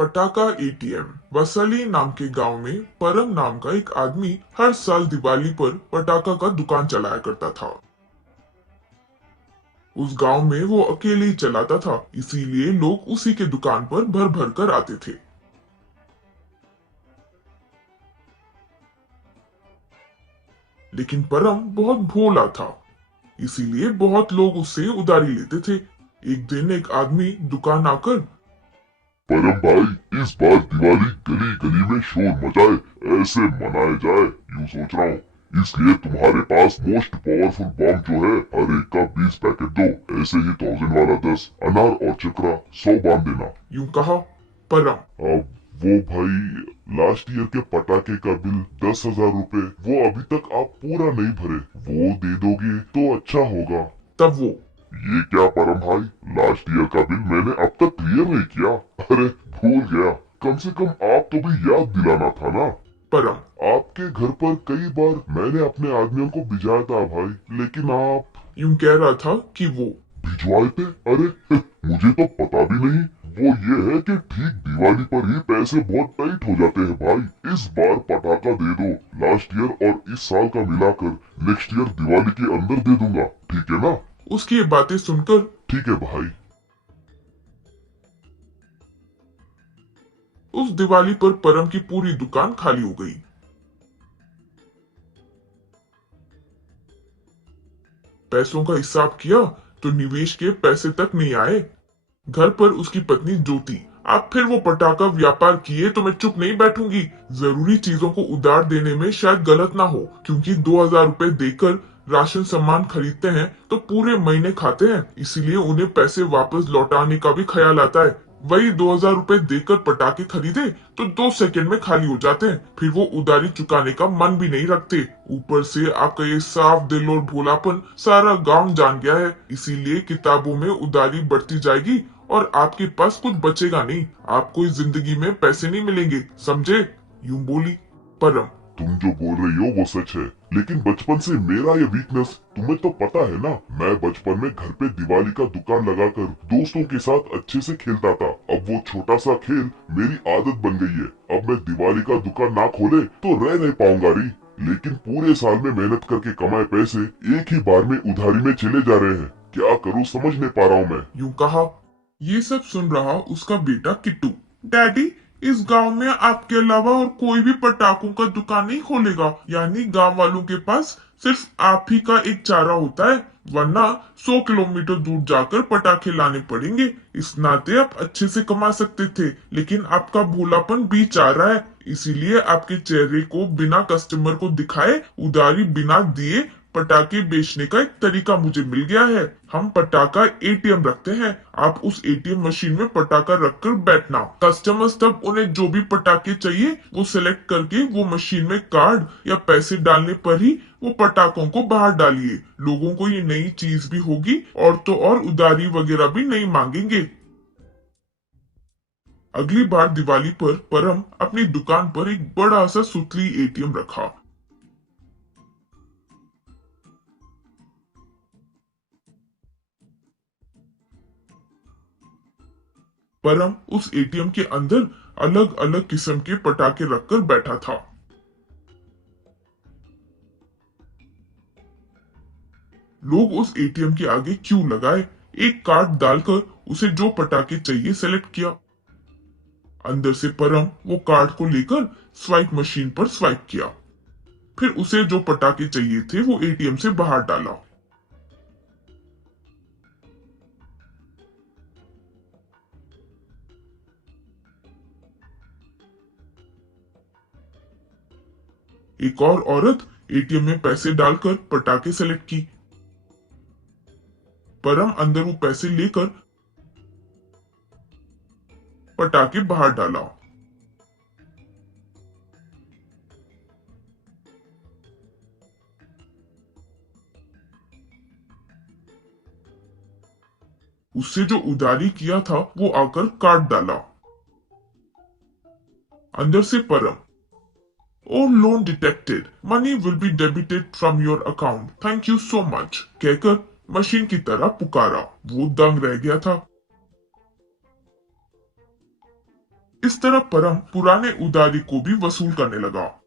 पटाखा एटीएम। वसली नाम के गांव में परम नाम का एक आदमी हर साल दिवाली पर पटाखा का दुकान चलाया करता था। उस गांव में वो अकेले ही चलाता था, इसीलिए लोग उसी के दुकान पर भर भर कर आते थे। लेकिन परम बहुत भोला था, इसीलिए बहुत लोग उससे उधारी लेते थे। एक दिन एक आदमी दुकान आकर, परम भाई, इस बार दिवाली गली गली में शोर मचाए, ऐसे मनाया जाए, यूं सोच रहा हूँ। इसलिए तुम्हारे पास मोस्ट पावरफुल बम जो है, हर एक का 20 पैकेट दो। ऐसे ही 1000 वाला 10, अनार और चक्रा 100 बम देना। यूं कहा परम। अब वो भाई, लास्ट ईयर के पटाखे का बिल 10,000 रुपए, वो अभी तक आप पूरा नहीं भरे, वो दे दोगे तो अच्छा होगा। तब वो, ये क्या परम भाई, लास्ट ईयर का बिल मैंने अब तक क्लियर नहीं किया। अरे भूल गया, कम से कम आप तो भी याद दिलाना था ना। परम, आपके घर पर कई बार मैंने अपने आदमियों को भिजाया था भाई, लेकिन आप यूं कह रहा था कि वो, भिजवाए थे। अरे मुझे तो पता भी नहीं। वो ये है कि ठीक दिवाली पर ही पैसे बहुत टाइट हो जाते हैं भाई। इस बार पटाखा दे दो, लास्ट ईयर और इस साल का मिलाकर नेक्स्ट ईयर दिवाली के अंदर दे दूंगा, ठीक है ना? उसकी ये बातें सुनकर ठीक है भाई। उस दिवाली पर परम की पूरी दुकान खाली हो गई। पैसों का हिसाब किया तो निवेश के पैसे तक नहीं आए। घर पर उसकी पत्नी ज्योति, आप फिर वो पटाखा व्यापार किए तो मैं चुप नहीं बैठूंगी। जरूरी चीजों को उधार देने में शायद गलत ना हो, क्योंकि 2000 रुपए देकर राशन सामान खरीदते हैं तो पूरे महीने खाते हैं, इसीलिए उन्हें पैसे वापस लौटाने का भी ख्याल आता है। वही 2000 रुपए देकर पटाखे खरीदे तो 2 सेकंड में खाली हो जाते हैं, फिर वो उधारी चुकाने का मन भी नहीं रखते। ऊपर से आपका ये साफ दिल और भोलापन सारा गांव जान गया है, इसीलिए किताबों में उधारी बढ़ती जाएगी और आपके पास कुछ बचेगा नहीं। आपको इस जिंदगी में पैसे नहीं मिलेंगे, समझे? यूं बोली परम। तुम जो बोल रही हो वो सच है, लेकिन बचपन से मेरा ये वीकनेस तुम्हें तो पता है ना। मैं बचपन में घर पे दिवाली का दुकान लगाकर दोस्तों के साथ अच्छे से खेलता था। अब वो छोटा सा खेल मेरी आदत बन गई है। अब मैं दिवाली का दुकान ना खोले तो रह नहीं पाऊंगा री। लेकिन पूरे साल में मेहनत करके कमाए पैसे एक ही बार में उधारी में चले जा रहे हैं। क्या करूँ समझ नहीं पा रहा हूँ मैं। यूं कहा। ये सब सुन रहा उसका बेटा किट्टू। डैडी, इस गांव में आपके अलावा और कोई भी पटाखों का दुकान नहीं खोलेगा, यानी गांव वालों के पास सिर्फ आप ही का एक चारा होता है, वरना 100 किलोमीटर दूर जाकर पटाखे लाने पड़ेंगे। इस नाते आप अच्छे से कमा सकते थे, लेकिन आपका भोलापन बीच आ रहा है, इसीलिए आपके चेहरे को बिना कस्टमर को दिखाए उधारी बिना दिए पटाखे बेचने का एक तरीका मुझे मिल गया है। हम पटाखा एटीएम रखते हैं, आप उस एटीएम मशीन में पटाखा रखकर बैठना। कस्टमर्स तब उन्हें जो भी पटाखे चाहिए वो सिलेक्ट करके वो मशीन में कार्ड या पैसे डालने पर ही वो पटाखों को बाहर डालिए। लोगों को ये नई चीज भी होगी और तो और उधारी वगैरह भी नहीं मांगेंगे। अगली बार दिवाली पर परम अपनी दुकान पर एक बड़ा सा सुतली एटीएम रखा। परम उस एटीएम के अंदर अलग अलग किस्म के पटाखे रखकर बैठा था। लोग उस एटीएम के आगे क्यू लगाए, एक कार्ड डालकर उसे जो पटाखे चाहिए सेलेक्ट किया। अंदर से परम वो कार्ड को लेकर स्वाइप मशीन पर स्वाइप किया, फिर उसे जो पटाखे चाहिए थे वो एटीएम से बाहर डाला। एक और औरत एटीएम में पैसे डालकर पटाखे सेलेक्ट की। परम अंदर वो पैसे लेकर पटाखे बाहर डाला। उससे जो उधारी किया था वो आकर काट डाला। अंदर से परम, oh loan detected, money will be debited from your account, thank you so much कहकर मशीन की तरह पुकारा। वो दंग रह गया था। इस तरह परम पुराने उधारी को भी वसूल करने लगा।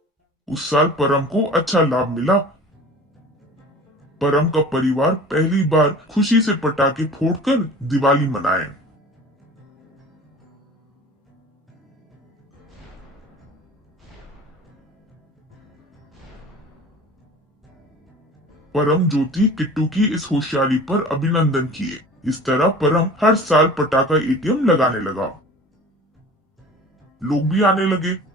उस साल परम को अच्छा लाभ मिला। परम का परिवार पहली बार खुशी से पटाखे फोड़कर दिवाली मनाए। परम ज्योति किट्टू की इस होशियारी पर अभिनंदन किए। इस तरह परम हर साल पटाखा एटीएम लगाने लगा। लोग भी आने लगे।